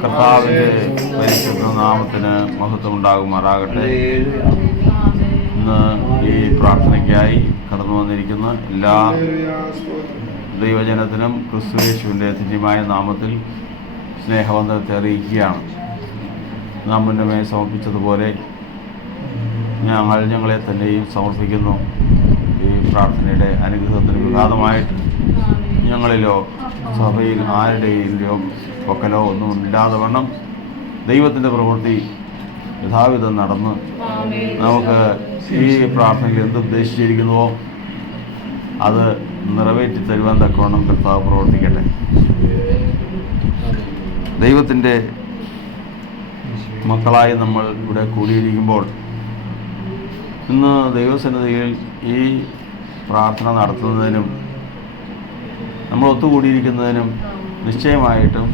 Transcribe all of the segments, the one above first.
കർത്താവിൻ്റെ പരിശുദ്ധ നാമത്തിന് മഹത്വം ഉണ്ടാകുമാറാകട്ടെ. ഇന്ന് ഈ പ്രാർത്ഥനയ്ക്കായി കടന്നു വന്നിരിക്കുന്ന എല്ലാ ദൈവജനത്തിനും ക്രിസ്തുയേശുവിൻ്റെ ധന്യമായ നാമത്തിൽ സ്നേഹവന്ദനത്തെ അറിയിക്കുകയാണ്. നാം മുന്നമേ സമർപ്പിച്ചതുപോലെ ഞങ്ങളെ തന്നെയും സമർപ്പിക്കുന്നു. ഈ പ്രാർത്ഥനയുടെ അനുഗ്രഹത്തിന് വിഘാതമായിട്ട് ഞങ്ങളിലോ സഭയിൽ ആരുടെയും പൊക്കലോ ഒന്നും ഇല്ലാതെ വണ്ണം ദൈവത്തിൻ്റെ പ്രവൃത്തി യഥാവിധം നടന്ന് നമുക്ക് ഈ പ്രാർത്ഥനയിൽ എന്തുദ്ദേശിച്ചിരിക്കുന്നുവോ അത് നിറവേറ്റി തരുവാൻ തക്കവണ്ണം കർത്താവ് പ്രവർത്തിക്കട്ടെ. ദൈവത്തിൻ്റെ മക്കളായി നമ്മൾ ഇവിടെ കൂടിയിരിക്കുമ്പോൾ ഇന്ന് ദൈവസന്നിധിയിൽ ഈ പ്രാർത്ഥന നടത്തുന്നതിനും നമ്മൾ ഒത്തുകൂടിയിരിക്കുന്നതിനും നിശ്ചയമായിട്ടും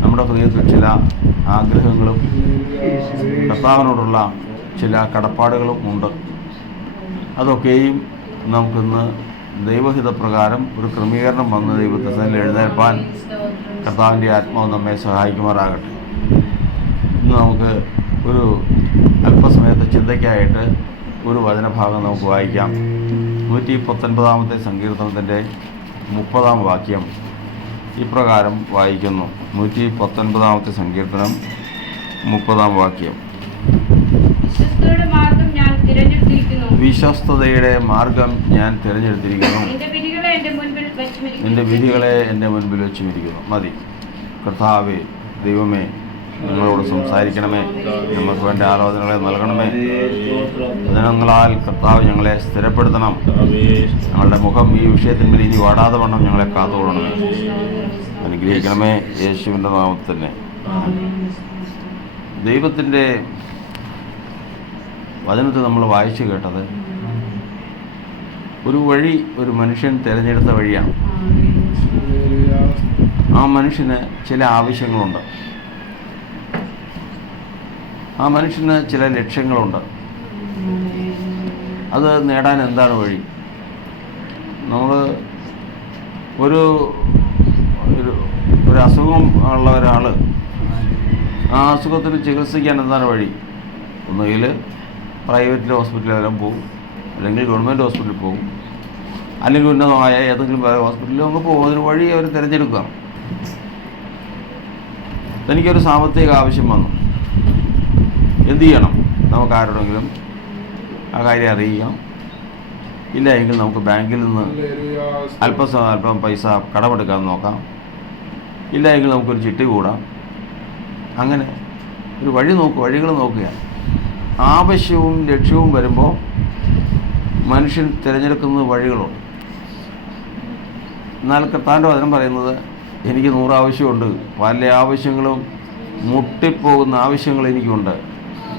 നമ്മുടെ ഹൃദയത്തിൽ ചില ആഗ്രഹങ്ങളും കർത്താവിനോടുള്ള ചില കടപ്പാടുകളും ഉണ്ട്. അതൊക്കെയും നമുക്കിന്ന് ദൈവഹിതപ്രകാരം ഒരു ക്രമീകരണം വന്ന് ദൈവത്തിൽ എഴുന്നേൽപ്പാൻ കർത്താവിൻ്റെ ആത്മാവ് നമ്മെ സഹായിക്കുമാറാകട്ടെ. ഇന്ന് നമുക്ക് ഒരു അല്പസമയത്തെ ചിന്തയ്ക്കായിട്ട് ഒരു വചനഭാഗം നമുക്ക് വായിക്കാം. 119 സങ്കീർത്തനത്തിൻ്റെ 30 വാക്യം ഇപ്രകാരം വായിക്കുന്നു. 119 സങ്കീർത്തനം 30 വാക്യം. വിശ്വസ്തതയുടെ മാർഗം ഞാൻ തിരഞ്ഞെടുത്തിരിക്കുന്നു, എൻ്റെ വിധികളെ എൻ്റെ മുൻപിൽ വെച്ചുമിരിക്കുന്നു. മതി. കർത്താവേ, ദൈവമേ, നിങ്ങളോട് സംസാരിക്കണമേ, നമുക്ക് വേണ്ട ആലോചനകളെ നൽകണമേ. വചനങ്ങളാൽ കർത്താവ് ഞങ്ങളെ സ്ഥിരപ്പെടുത്തണം. ഞങ്ങളുടെ മുഖം ഈ വിഷയത്തിന്മേൽ ഇനി വാടാതെ വണ്ണം ഞങ്ങളെ കാത്തുകൊള്ളണമേ. അനുഗ്രഹിക്കണമേ, യേശുവിൻ്റെ നാമത്തിൽ തന്നെ. ദൈവത്തിൻ്റെ വചനത്തിൽ നമ്മൾ വായിച്ചു കേട്ടത് ഒരു വഴി ഒരു മനുഷ്യൻ തിരഞ്ഞെടുത്ത വഴിയാണ്. ആ മനുഷ്യന് ചില ആവശ്യങ്ങളുണ്ട്, ആ മനുഷ്യന് ചില ലക്ഷ്യങ്ങളുണ്ട്. അത് നേടാൻ എന്താണ് വഴി? നമ്മൾ ഒരു അസുഖം ഉള്ള ഒരാൾ ആ അസുഖത്തിന് ചികിത്സിക്കാൻ എന്താണ് വഴി? ഒന്നുകിൽ പ്രൈവറ്റ് ഹോസ്പിറ്റലിലെല്ലാം പോകും, അല്ലെങ്കിൽ ഗവൺമെൻറ് ഹോസ്പിറ്റലിൽ പോകും, അല്ലെങ്കിൽ ഉന്നതമായ ഏതെങ്കിലും വേറെ ഹോസ്പിറ്റലിൽ നമുക്ക് പോകും. അതിന് വഴി അവർ തിരഞ്ഞെടുക്കുക. എനിക്കൊരു സാമ്പത്തിക ആവശ്യം വന്നു, എന്തു ചെയ്യണം? നമുക്ക് ആരോടെങ്കിലും ആ കാര്യം അറിയിക്കാം. ഇല്ല എങ്കിൽ നമുക്ക് ബാങ്കിൽ നിന്ന് അല്പം പൈസ കടമെടുക്കാൻ നോക്കാം. ഇല്ല എങ്കിൽ നമുക്കൊരു ചിട്ടി കൂടാം. അങ്ങനെ ഒരു വഴികൾ നോക്കുക. ആവശ്യവും ലക്ഷ്യവും വരുമ്പോൾ മനുഷ്യൻ തിരഞ്ഞെടുക്കുന്ന വഴികളുണ്ട്. എന്നാൽ കർത്താവിൻ്റെ വചനം പറയുന്നത്, എനിക്ക് 100 ആവശ്യമുണ്ട്, പല ആവശ്യങ്ങളും മുട്ടിപ്പോകുന്ന ആവശ്യങ്ങൾ എനിക്കുണ്ട്,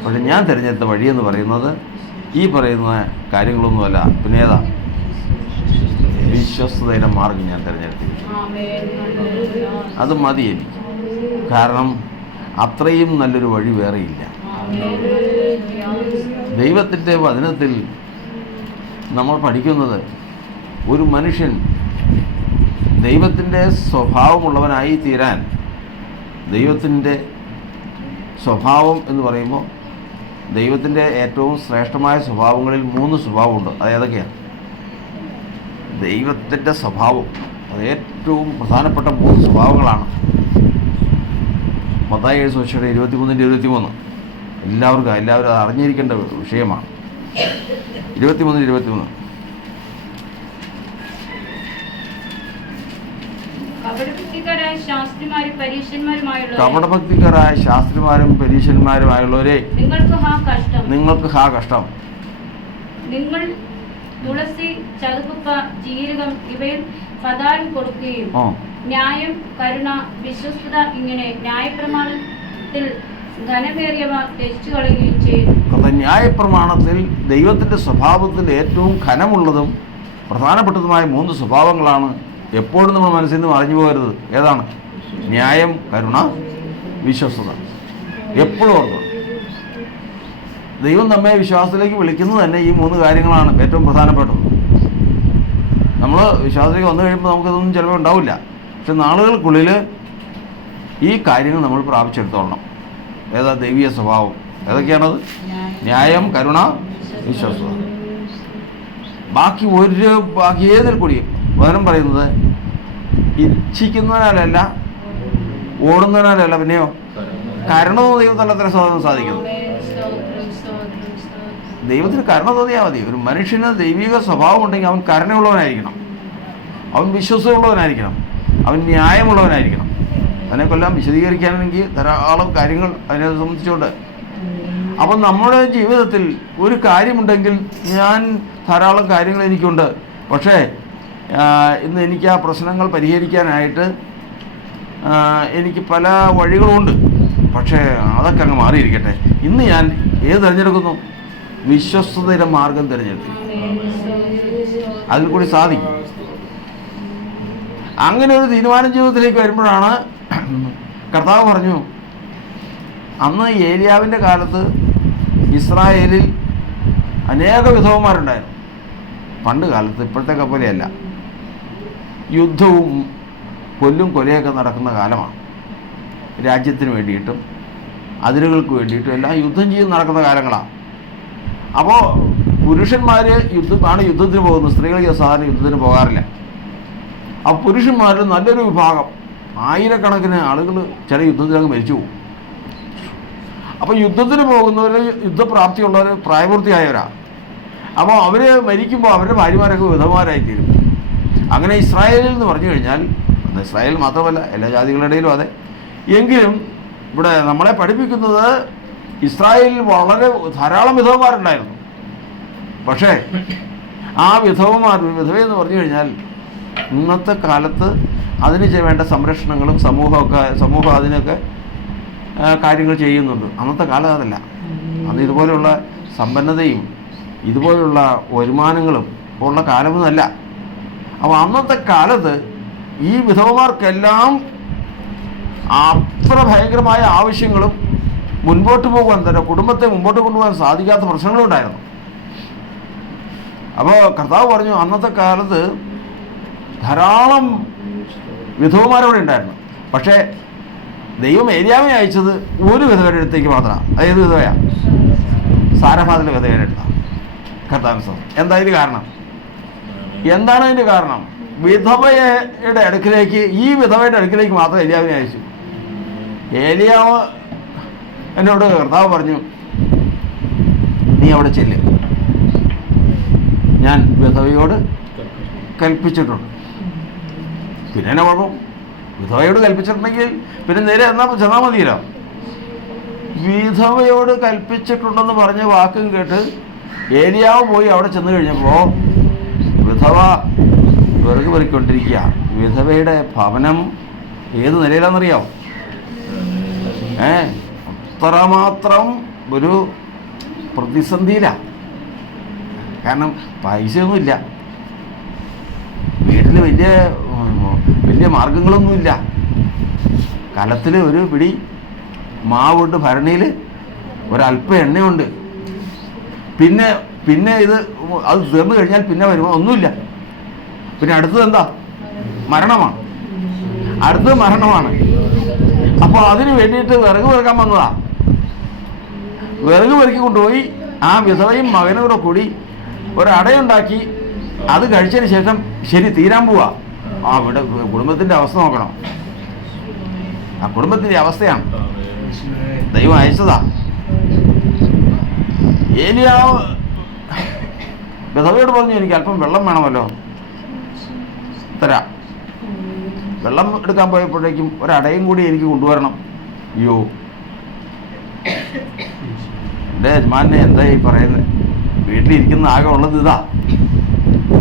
പക്ഷെ ഞാൻ തിരഞ്ഞെടുത്ത വഴിയെന്ന് പറയുന്നത് ഈ പറയുന്ന കാര്യങ്ങളൊന്നുമല്ല. പിന്നെ ഏതാ? വിശ്വസ്തതയുടെ മാർഗം ഞാൻ തിരഞ്ഞെടുത്തിരിക്കുന്നു. അത് മതി എനിക്ക്. കാരണം അത്രയും നല്ലൊരു വഴി വേറെയില്ല. ദൈവത്തിൻ്റെ വചനത്തിൽ നമ്മൾ പഠിക്കുന്നത്, ഒരു മനുഷ്യൻ ദൈവത്തിൻ്റെ സ്വഭാവമുള്ളവനായി തീരാൻ ദൈവത്തിൻ്റെ സ്വഭാവം എന്ന് പറയുമ്പോൾ ദൈവത്തിൻ്റെ ഏറ്റവും ശ്രേഷ്ഠമായ സ്വഭാവങ്ങളിൽ 3 സ്വഭാവമുണ്ട്. അത് ഏതൊക്കെയാണ്? ദൈവത്തിൻ്റെ സ്വഭാവം അത് ഏറ്റവും പ്രധാനപ്പെട്ട 3 സ്വഭാവങ്ങളാണ്. മത്തായി എഴുതിയ സുവിശേഷം 23:23 എല്ലാവരും അത് അറിഞ്ഞിരിക്കേണ്ട വിഷയമാണ്. 23:23 കപടഭക്തിക്കാരായ ശാസ്ത്രിമാരും പരീശന്മാരുമായുള്ളവരെ നിങ്ങൾക്ക് ഹാ കഷ്ടം. നിങ്ങൾ തുളസി, ചതുപ്പ, ജീരകം ഇവയിൽ പ്രധാനം കൊടുക്കുകയും ന്യായം, കരുണ, വിശ്വസ്തത ഇങ്ങനെ ന്യായപ്രമാണത്തിൽ ഘനമേറിയവ തെച്ചു കളയുകയും ചെയ്തു. ന്യായപ്രമാണത്തിൽ ദൈവത്തിൻ്റെ സ്വഭാവത്തിൽ ഏറ്റവും ഘനമുള്ളതും പ്രധാനപ്പെട്ടതുമായ 3 സ്വഭാവങ്ങളാണ്. എപ്പോഴും നമ്മൾ മനസ്സിൽ നിന്ന് മറിഞ്ഞു പോകരുത്. ഏതാണ്? ന്യായം, കരുണ, വിശ്വസ്തത. എപ്പോഴും ഓർക്കണം. ദൈവം നമ്മെ വിശ്വാസത്തിലേക്ക് വിളിക്കുന്നത് തന്നെ ഈ 3 കാര്യങ്ങളാണ് ഏറ്റവും പ്രധാനപ്പെട്ടത്. നമ്മൾ വിശ്വാസത്തിലേക്ക് വന്നു കഴിയുമ്പോൾ നമുക്കിതൊന്നും ചിലപ്പോൾ ഉണ്ടാവില്ല. പക്ഷെ നാളുകൾക്കുള്ളിൽ ഈ കാര്യങ്ങൾ നമ്മൾ പ്രാപിച്ചെടുത്തോളണം. ഏതാ? ദൈവീയ സ്വഭാവം. ഏതൊക്കെയാണത്? ന്യായം, കരുണ, വിശ്വസ്തത. ബാക്കി ഏതിൽ കൂടിയും വചനം പറയുന്നത് ഇച്ഛിക്കുന്നതിനാലല്ല, ഓടുന്നതിനാലല്ല, പിന്നെയോ കരുണ ദൈവത്തല്ല അത്ര സാധിക്കുന്നത്. ദൈവത്തിന് കരുണ തോന്നിയാൽ മതി. ഒരു മനുഷ്യന് ദൈവിക സ്വഭാവം ഉണ്ടെങ്കിൽ അവൻ കരുണയുള്ളവനായിരിക്കണം, അവൻ വിശ്വസ്തയുള്ളവനായിരിക്കണം, അവൻ ന്യായമുള്ളവനായിരിക്കണം. അതിനെക്കൊല്ലാം വിശദീകരിക്കാനെങ്കിൽ ധാരാളം കാര്യങ്ങൾ അതിനെ സംബന്ധിച്ചുകൊണ്ട്. അപ്പം നമ്മുടെ ജീവിതത്തിൽ ഒരു കാര്യമുണ്ടെങ്കിൽ ഞാൻ ധാരാളം കാര്യങ്ങൾ എനിക്കുണ്ട്, പക്ഷേ ഇന്ന് എനിക്ക് ആ പ്രശ്നങ്ങൾ പരിഹരിക്കാനായിട്ട് എനിക്ക് പല വഴികളുമുണ്ട്. പക്ഷേ അതൊക്കെ അങ്ങ് മാറിയിരിക്കട്ടെ. ഇന്ന് ഞാൻ ഏത് തിരഞ്ഞെടുക്കുന്നു? വിശ്വസ്തതയുടെ മാർഗം തിരഞ്ഞെടുത്തു. അതിൽ കൂടി സാധിക്കും. അങ്ങനെ ഒരു തീരുമാനം ജീവിതത്തിലേക്ക് വരുമ്പോഴാണ് കർത്താവ് പറഞ്ഞു, അന്ന് ഏലിയാവിൻ്റെ കാലത്ത് ഇസ്രായേലിൽ അനേക വിധവന്മാരുണ്ടായിരുന്നു. പണ്ട് കാലത്ത് ഇപ്പോഴത്തേക്കെ പോലെയല്ല. യുദ്ധവും കൊല്ലും കൊലയൊക്കെ നടക്കുന്ന കാലമാണ്. രാജ്യത്തിന് വേണ്ടിയിട്ടും അതിരുകൾക്ക് വേണ്ടിയിട്ടും എല്ലാം യുദ്ധം ചെയ്ത് നടക്കുന്ന കാലങ്ങളാണ്. അപ്പോൾ പുരുഷന്മാർ യുദ്ധത്തിന് പോകുന്നു, സ്ത്രീകൾ സാധാരണ യുദ്ധത്തിന് പോകാറില്ല. ആ പുരുഷന്മാരിൽ നല്ലൊരു വിഭാഗം, ആയിരക്കണക്കിന് ആളുകൾ ചില യുദ്ധത്തിലങ്ങ് മരിച്ചു പോകും. അപ്പോൾ യുദ്ധത്തിന് പോകുന്നവർ, യുദ്ധപ്രാപ്തിയുള്ളവർ, പ്രായപൂർത്തിയായവരാണ്. അപ്പോൾ അവർ മരിക്കുമ്പോൾ അവരുടെ ഭാര്യമാരൊക്കെ വിധവമാരായിത്തീരും. അങ്ങനെ ഇസ്രായേലിൽ എന്ന് പറഞ്ഞു കഴിഞ്ഞാൽ, ഇസ്രായേൽ മാത്രമല്ല എല്ലാ ജാതികളുടെയിലും അതെ. എങ്കിലും ഇവിടെ നമ്മളെ പഠിപ്പിക്കുന്നത് ഇസ്രായേലിൽ ധാരാളം വിധവന്മാരുണ്ടായിരുന്നു. പക്ഷേ ആ വിധവയെന്ന് പറഞ്ഞു കഴിഞ്ഞാൽ ഇന്നത്തെ കാലത്ത് അതിന് വേണ്ട സംരക്ഷണങ്ങളും സമൂഹം അതിനൊക്കെ കാര്യങ്ങൾ ചെയ്യുന്നുണ്ട്. അന്നത്തെ കാലം അതല്ല. അന്ന് ഇതുപോലെയുള്ള സമ്പന്നതയും ഇതുപോലുള്ള വരുമാനങ്ങളും ഉള്ള കാലമൊന്നുമല്ല. അപ്പോൾ അന്നത്തെ കാലത്ത് ഈ വിധവമാർക്കെല്ലാം അത്ര ഭയങ്കരമായ ആവശ്യങ്ങളും മുൻപോട്ട് പോകാൻ തന്നെ കുടുംബത്തെ മുമ്പോട്ട് കൊണ്ടുപോകാൻ സാധിക്കാത്ത പ്രശ്നങ്ങളും ഉണ്ടായിരുന്നു. അപ്പോൾ കർത്താവ് പറഞ്ഞു, അന്നത്തെ കാലത്ത് ധാരാളം വിധവമാരവിടെ ഉണ്ടായിരുന്നു. പക്ഷേ ദൈവം ഏലിയാവിനെ അയച്ചത് ഒരു വിധവയുടെ അടുത്തേക്ക് മാത്രമാണ്. അതേത് വിധവയാണ്? സാരഫാത്തിലെ വിധവയുടെ അടുത്താണ് കർത്താവ്. എന്താ ഇതിന് കാരണം? എന്താണ് അതിൻ്റെ കാരണം? വിധവയുടെ അടുക്കിലേക്ക്, ഈ വിധവയുടെ അടുക്കിലേക്ക് മാത്രം ഏലിയാവിനെ അയച്ചു. ഏലിയാവ് എന്നോട് കർത്താവ് പറഞ്ഞു, നീ അവിടെ ചെല്ല്, ഞാൻ വിധവയോട് കൽപ്പിച്ചിട്ടുണ്ട്. പിന്നെ എന്നെ കുഴപ്പം? വിധവയോട് കൽപ്പിച്ചിട്ടുണ്ടെങ്കിൽ പിന്നെ നേരെ ചെന്നാൽ മതിയല്ലോ. വിധവയോട് കൽപ്പിച്ചിട്ടുണ്ടെന്ന് പറഞ്ഞ വാക്കും കേട്ട് ഏലിയാവ് പോയി അവിടെ ചെന്ന് കഴിഞ്ഞപ്പോൾ വിധവ വിറക് പെറുക്കൊണ്ടിരിക്കുക. വിധവയുടെ ഭവനം ഏത് നിലയിലാണെന്നറിയാമോ? അത്രമാത്രം ഒരു പ്രതിസന്ധിയിലാണ്. കാരണം പൈസയൊന്നുമില്ല, വീട്ടിൽ വലിയ മാർഗങ്ങളൊന്നുമില്ല. കലത്തിൽ ഒരു പിടി മാവുണ്ട്, ഭരണിയിൽ ഒരല്പം എണ്ണയുണ്ട്. പിന്നെ അത് തീർന്നു കഴിഞ്ഞാൽ പിന്നെ വരുമ്പോൾ ഒന്നുമില്ല. പിന്നെ അടുത്തത് എന്താ? മരണമാണ്. അടുത്തത് മരണമാണ്. അപ്പോൾ അതിന് വേണ്ടിയിട്ട് വിറക് പെറുക്കാൻ വന്നതാ. വിറക് പെറുക്കി കൊണ്ടുപോയി ആ വിധവയും മകനും കൂടെ കൂടി ഒരടയുണ്ടാക്കി അത് കഴിച്ചതിന് ശേഷം ശരി തീരാൻ പോവാ. അവിടെ കുടുംബത്തിൻ്റെ അവസ്ഥ നോക്കണം. ആ കുടുംബത്തിൻ്റെ അവസ്ഥയാണ് ദൈവം അയച്ചതാ. ഏലിയാവ് വിധവയോട് പറഞ്ഞു, എനിക്ക് അല്പം വെള്ളം വേണമല്ലോ, തരാം. വെള്ളം എടുക്കാൻ പോയപ്പോഴേക്കും ഒരടയും കൂടി എനിക്ക് കൊണ്ടുവരണം. അയ്യോ, എൻ്റെ യജമാനെ എന്താ ഈ പറയുന്നത്, വീട്ടിലിരിക്കുന്ന ആകെ ഉള്ളത് ഇതാ.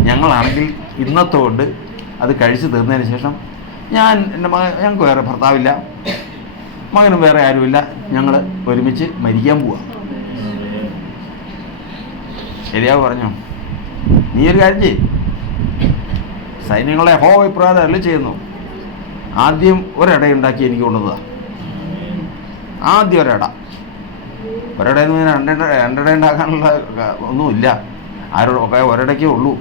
ഞങ്ങളാണെങ്കിൽ ഇന്നത്തെ കൊണ്ട് അത് കഴിച്ചു തീർന്നതിന് ശേഷം എൻ്റെ ഞങ്ങൾക്ക് വേറെ ഭർത്താവില്ല, മകനും വേറെ ആരുമില്ല, ഞങ്ങൾ ഒരുമിച്ച് മരിക്കാൻ പോവാ. ശരിയാ പറഞ്ഞു, നീ ഒരു കാര്യം ചെയ്യും, സൈന്യങ്ങളെ ഹോ ഇപ്രകാരം അല്ല ചെയ്യുന്നു, ആദ്യം ഒരിടയുണ്ടാക്കി എനിക്ക് കൊണ്ടുവന്നതാ. ആദ്യം ഒരിടയിൽ നിന്ന് രണ്ടിട ഉണ്ടാക്കാനുള്ള ഒന്നുമില്ല, ആരോടൊക്കെ ഒരിടയ്ക്കേ ഉള്ളൂ.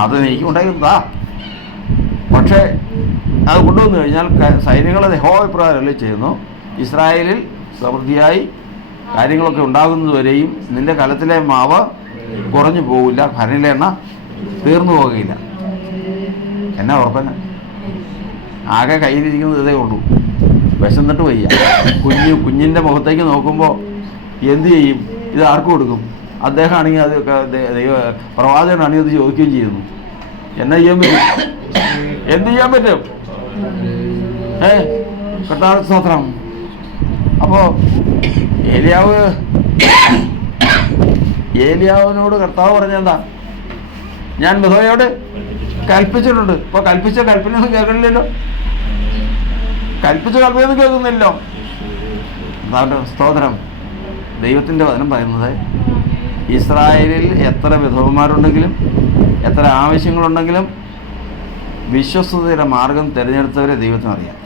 അത് എനിക്ക് ഉണ്ടാക്കിയതാ. പക്ഷേ അത് കൊണ്ടുവന്നു കഴിഞ്ഞാൽ സൈന്യങ്ങളെ ഹോ ഇപ്രകാരമല്ലേ ചെയ്യുന്നു, ഇസ്രായേലിൽ സമൃദ്ധിയായി കാര്യങ്ങളൊക്കെ ഉണ്ടാകുന്നതുവരെയും നിന്റെ കലത്തിലെ മാവ് കുറഞ്ഞു പോകില്ല, ഭരണിലെ എണ്ണ തീർന്നു പോകുകയില്ല. എന്നാ ഉറപ്പന്നെ? ആകെ കയ്യിലിരിക്കുന്നത് ഇതേ ഉള്ളൂ, വിശന്നിട്ട് വയ്യ. കുഞ്ഞിൻ്റെ മുഖത്തേക്ക് നോക്കുമ്പോൾ എന്തു ചെയ്യും? ഇത് ആർക്ക് കൊടുക്കും? അദ്ദേഹമാണെങ്കിൽ അത് പ്രവാചകനാണെങ്കിൽ അത് ചോദിക്കുകയും ചെയ്യുന്നു. എന്നാ ചെയ്യാൻ പറ്റും? എന്ത് ചെയ്യാൻ പറ്റും? കർത്താവ് സ്തോത്രം. അപ്പോൾ ഏലിയാവിനോട് കർത്താവ് പറഞ്ഞെന്താ? ഞാൻ വിധവയോട് കൽപ്പിച്ചിട്ടുണ്ട്. ഇപ്പോൾ കൽപ്പിച്ച കൽപ്പനയൊന്നും കേൾക്കണില്ലല്ലോ, കൽപ്പിച്ച കൽപ്പനയൊന്നും കേൾക്കുന്നില്ലല്ലോ. സ്തോത്രം. ദൈവത്തിൻ്റെ വചനം പറയുന്നത്, ഇസ്രായേലിൽ എത്ര വിധവന്മാരുണ്ടെങ്കിലും എത്ര ആവശ്യങ്ങളുണ്ടെങ്കിലും വിശ്വസ്തയുടെ മാർഗം തിരഞ്ഞെടുത്തവരെ ദൈവത്തിനറിയാം.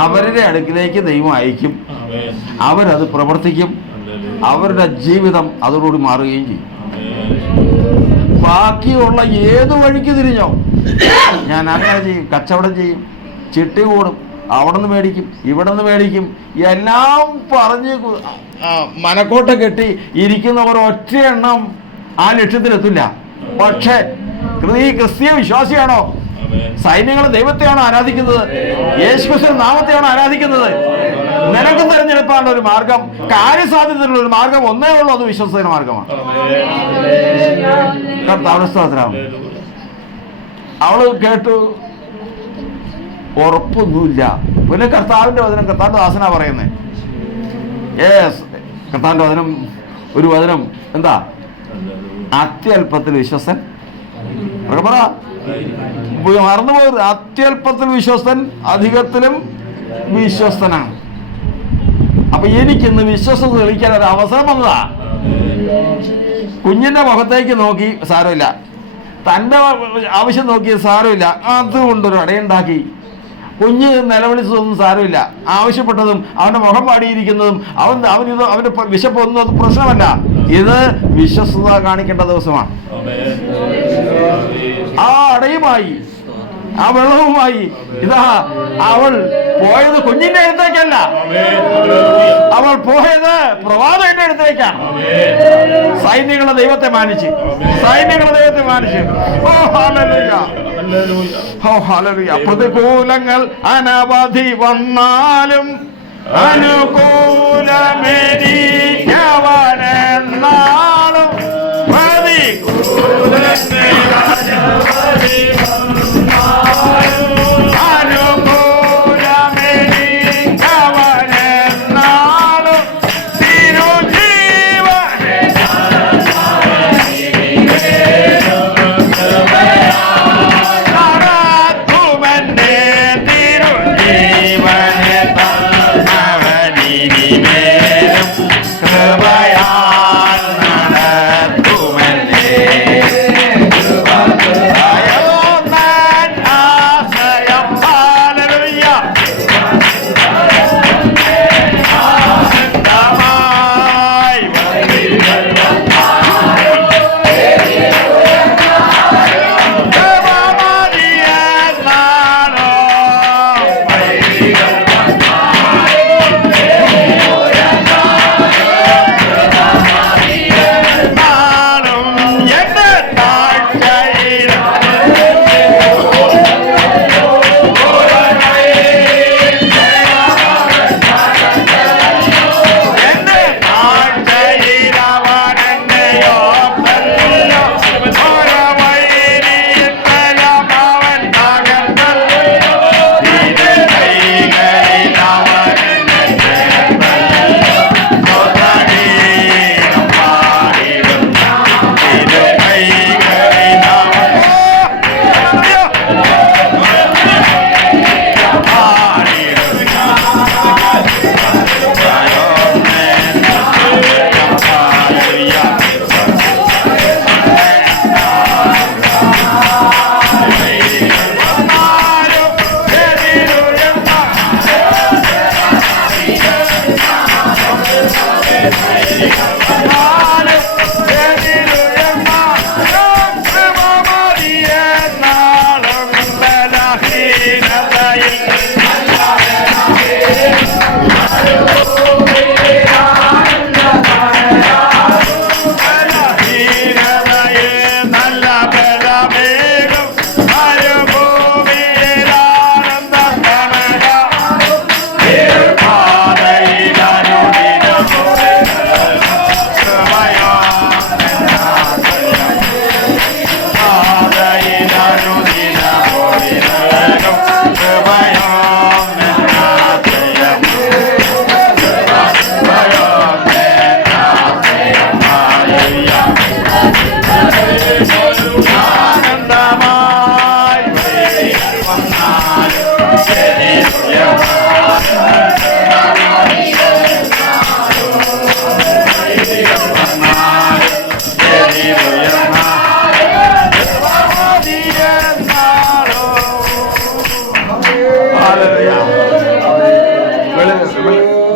അവരുടെ അടുക്കിലേക്ക് ദൈവം അയക്കും, അവരത് പ്രവർത്തിക്കും, അവരുടെ ജീവിതം അതോടുകൂടി മാറുകയും ചെയ്യും. ബാക്കിയുള്ള ഏത് വഴിക്ക് തിരിഞ്ഞോ, ഞാൻ അങ്ങനെ ചെയ്യും, കച്ചവടം ചെയ്യും, ചിട്ടി കൂടും, അവിടെ നിന്ന് മേടിക്കും, ഇവിടെ നിന്ന് മേടിക്കും, എല്ലാം പറഞ്ഞ് മനക്കോട്ട കെട്ടി ഇരിക്കുന്നവർ ഒറ്റ എണ്ണം ആ ലക്ഷ്യത്തിലെത്തില്ല. പക്ഷേ ഈ ക്രിസ്തീയ വിശ്വാസിയാണോ? സൈന്യങ്ങൾ ദൈവത്തെയാണോ ആരാധിക്കുന്നത്? യേശുക്രിസ്തു നാമത്തെയാണോ ആരാധിക്കുന്നത്? നിനക്കും തിരഞ്ഞെടുപ്പാണ് ഒരു മാർഗം, കാര്യസാധ്യതയുള്ള ഒരു മാർഗം ഒന്നേ ഉള്ളൂ, അത് വിശ്വസ്തയുടെ മാർഗമാണ്. കർത്താവ് അവള് കേട്ടു, ഉറപ്പൊന്നുമില്ല. പിന്നെ കർത്താവിന്റെ വചനം, കർത്താവിന്റെ ദാസനാ പറയുന്നത്. കർത്താവിന്റെ വചനം, ഒരു വചനം എന്താ? അത്യല്പത്തിൽ വിശ്വസ്തൻ, പറ മറന്നുപോകരുത്. അത്യല്പത്തിൽ വിശ്വസ്തൻ അധികത്തിലും വിശ്വസ്തനാണ്. അപ്പൊ എനിക്കിന്ന് വിശ്വസ്തത തെളിയിക്കാൻ ഒരു അവസരം വന്നതാ. കുഞ്ഞിന്റെ മുഖത്തേക്ക് നോക്കി സാരമില്ല, തൻ്റെ ആവശ്യം നോക്കി സാരമില്ല, അതുകൊണ്ടൊരു അടയുണ്ടാക്കി. കുഞ്ഞ് നിലവിളിച്ചതൊന്നും സാരമില്ല, ആവശ്യപ്പെട്ടതും അവൻ്റെ മുഖം പാടിയിരിക്കുന്നതും അവൻ്റെ വിശപ്പൊന്നും അത് പ്രശ്നമല്ല. ഇത് വിശ്വസ്തത കാണിക്കേണ്ട ദിവസമാണ്. ആ അടയുമായി, ആ വെള്ളവുമായി ഇതാ അവൾ പോയത് കുഞ്ഞിന്റെ അടുത്തേക്കല്ല, അവൾ പോയത് പ്രവാചകന്റെ അടുത്തേക്കാണ്. സൈന്യങ്ങളെ ദൈവത്തെ മാനിച്ച്, സൈന്യങ്ങളെ ദൈവത്തെ മാനിച്ച്. ഓ ഹല്ലേലൂയ, ഓ ഹല്ലേലൂയ. പ്രതികൂലങ്ങൾ അനവധി വന്നാലും അനുകൂലമെനിക്കവനെന്നാളും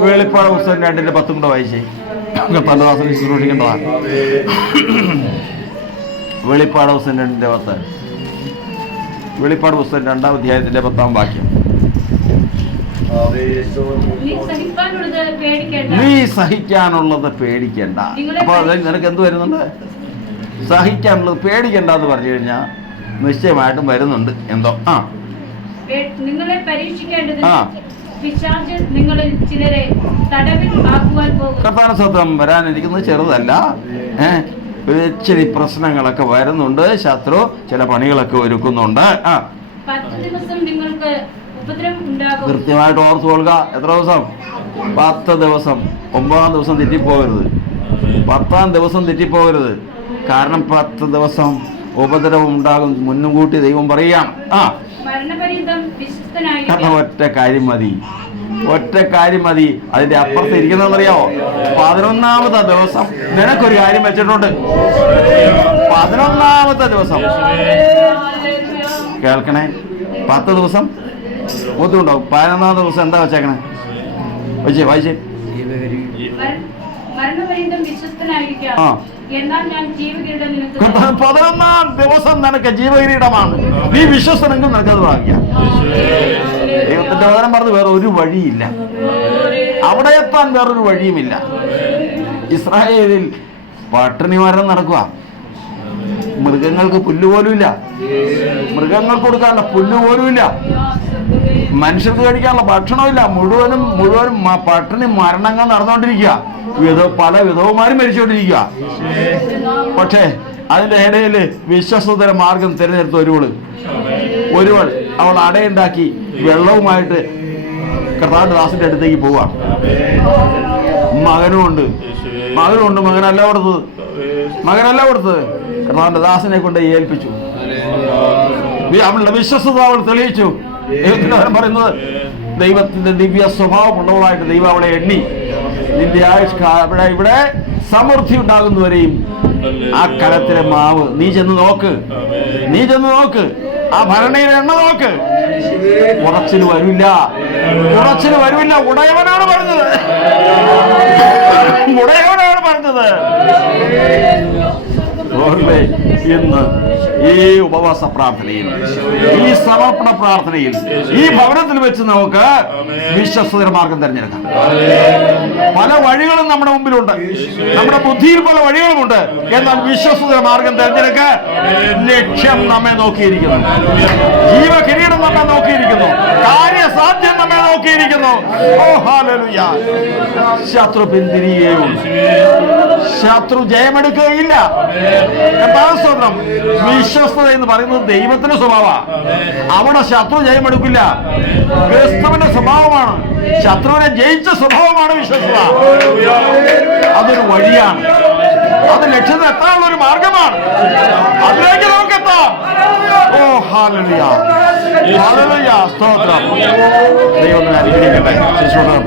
വെളിപ്പാട് പുസ്തകം 2:10 കൂടെ വായിച്ചേ. കർത്താവിന്റെ ദാസനെ ശുശ്രൂഷിക്കേണ്ടതാണ്. വെളിപ്പാട് പുസ്തകം 2:10. വെളിപ്പാട് പുസ്തകം 2-ാം അധ്യായത്തിന്റെ 10-ാം വാക്യം. നീ സഹിക്കാനുള്ളത് പേടിക്കണ്ട. അപ്പൊ നിനക്ക് എന്ത് വരുന്നുണ്ട്? സഹിക്കാനുള്ളത് പേടിക്കണ്ട എന്ന് പറഞ്ഞു കഴിഞ്ഞാൽ നിശ്ചയമായിട്ടും വരുന്നുണ്ട് എന്തോ. നിങ്ങളെ പരീക്ഷിക്കേണ്ടത് നിങ്ങളിൽ ചിലരെ തടവിൽ ആക്കുവാൻ പോകും. കർത്താവിന്റെ സ്വന്തം വരാനിരിക്കുന്നത് ചെറുതല്ല. ഇച്ചിരി പ്രശ്നങ്ങളൊക്കെ വരുന്നുണ്ട്. ശത്രു ചില പണികളൊക്കെ ഒരുക്കുന്നുണ്ട്. 10 ദിവസം നിങ്ങൾക്ക് ഉപദ്രവം ഉണ്ടാകും. കൃത്യമായിട്ട് ഓർത്തു കൊള്ളുക. എത്ര ദിവസം? 10 ദിവസം. 9-ാം ദിവസം തെറ്റിപ്പോകരുത്. 10-ാം ദിവസം തെറ്റിപ്പോകരുത്. കാരണം 10 ദിവസം ഉപദ്രവം ഉണ്ടാകും മുൻകൂട്ടി ദൈവം പറയുകയാണ്. ഒറ്റ കാര്യം മതി, ഒറ്റ കാര്യം മതി. അതിന്റെ അപ്പുറത്ത് ഇരിക്കുന്നതെന്നറിയാവോ? 11-ാമത്തെ ദിവസം നിനക്കൊരു കാര്യം വെച്ചിട്ടുണ്ട്. 11-ാമത്തെ ദിവസം കേൾക്കണേ. 10 ദിവസം ബുദ്ധിമുണ്ടാവും. 11-ാം ദിവസം എന്താ വെച്ചേക്കണേ? വായിച്ചേ. ആ, 11-ാം ദിവസം നിനക്ക് ജീവകിരീടമാണ്. നീ വിശ്വസ്തനെങ്കിൽ നിനക്കത് വാങ്ങിക്കാം. ദൈവത്തിന്റെ വചനം പറഞ്ഞ് വേറെ ഒരു വഴിയില്ല. അവിടെ എത്താൻ വേറൊരു വഴിയുമില്ല. ഇസ്രായേലിൽ പട്ടിണി മരണം നടക്കുക. മൃഗങ്ങൾക്ക് പുല്ലുപോലുമില്ല. മൃഗങ്ങൾക്ക് കൊടുക്കാനുള്ള പുല്ലുപോലുമില്ല. മനുഷ്യർക്ക് കഴിക്കാനുള്ള ഭക്ഷണമില്ല. മുഴുവനും പട്ടിണി മരണങ്ങൾ നടന്നുകൊണ്ടിരിക്കുക. പല വിധവമാരും മരിച്ചുകൊണ്ടിരിക്കുക. പക്ഷേ അതിന്റെ ഇടയിൽ വിശ്വസ്തര മാർഗം തിരഞ്ഞെടുത്ത ഒരുവൾ അവൾ അടയുണ്ടാക്കി വെള്ളവുമായിട്ട് കർത്താവിന്റെ ദാസന്റെ അടുത്തേക്ക് പോവാ. മകനുമുണ്ട്. മകനല്ല കൊടുത്തത്. കർത്താവിന്റെ ദാസനെ കൊണ്ട് ഏൽപ്പിച്ചു. അവളുടെ വിശ്വസ്തത അവൾ തെളിയിച്ചു. ദൈവത്തിന്റെ അവൻ പറയുന്നത് ദൈവത്തിന്റെ ദിവ്യ സ്വഭാവമുള്ളവളായിട്ട് ദൈവം അവളെ എണ്ണി. നിന്റെ ആയുഷ്കാലം ഇവിടെ സമൃദ്ധി ഉണ്ടാകുന്നവരെയും ആ കലത്തിലെ മാവ് നീ ചെന്ന് നോക്ക്. ആ ഭരണിയിലെ എണ്ണ നോക്ക്. കുറച്ചിന് വരില്ല. ഉടയവനാണ് പറഞ്ഞത്. ഇന്ന് ഈ ഉപവാസ പ്രാർത്ഥനയിൽ, ഈ സമർപ്പണ പ്രാർത്ഥനയിൽ, ഈ ഭവനത്തിൽ വെച്ച് നമുക്ക് വിശ്വസ്തര മാർഗം തിരഞ്ഞെടുക്കാം. പല വഴികളും നമ്മുടെ മുമ്പിലുണ്ട്. നമ്മുടെ ബുദ്ധിയിൽ പല വഴികളുമുണ്ട്. എന്നാൽ വിശ്വസ്തര മാർഗം തിരഞ്ഞെടുക്കാൻ ലക്ഷ്യം നമ്മെ നോക്കിയിരിക്കുന്നു. ജീവകിരീടം നമ്മെ നോക്കിയിരിക്കുന്നു. കാര്യസാധ്യം നമ്മെ നോക്കിയിരിക്കുന്നു. ഓ ഹല്ലേലൂയ. ശത്രു പിന്തിരിയുകയുള്ളൂ. ശത്രു ജയമെടുക്കുകയില്ല. വിശ്വസ്തത എന്ന് പറയുന്നത് ദൈവത്തിന്റെ സ്വഭാവമാണ്. അവിടെ ശത്രു ജയമെടുക്കില്ല. ക്രിസ്തുവിന്റെ സ്വഭാവമാണ്. ശത്രുവിനെ ജയിച്ച സ്വഭാവമാണ് വിശ്വസ്തത. അതൊരു വഴിയാണ്. അത് ലക്ഷ്യത്തിൽ എത്താനുള്ള ഒരു മാർഗമാണ്. അതിലേക്ക് നമുക്ക് എത്താം. ഓ ഹല്ലേലൂയ. സ്തോത്രം. ദൈവം അനുഗ്രഹിക്കട്ടെ. ശുശ്രൂഷ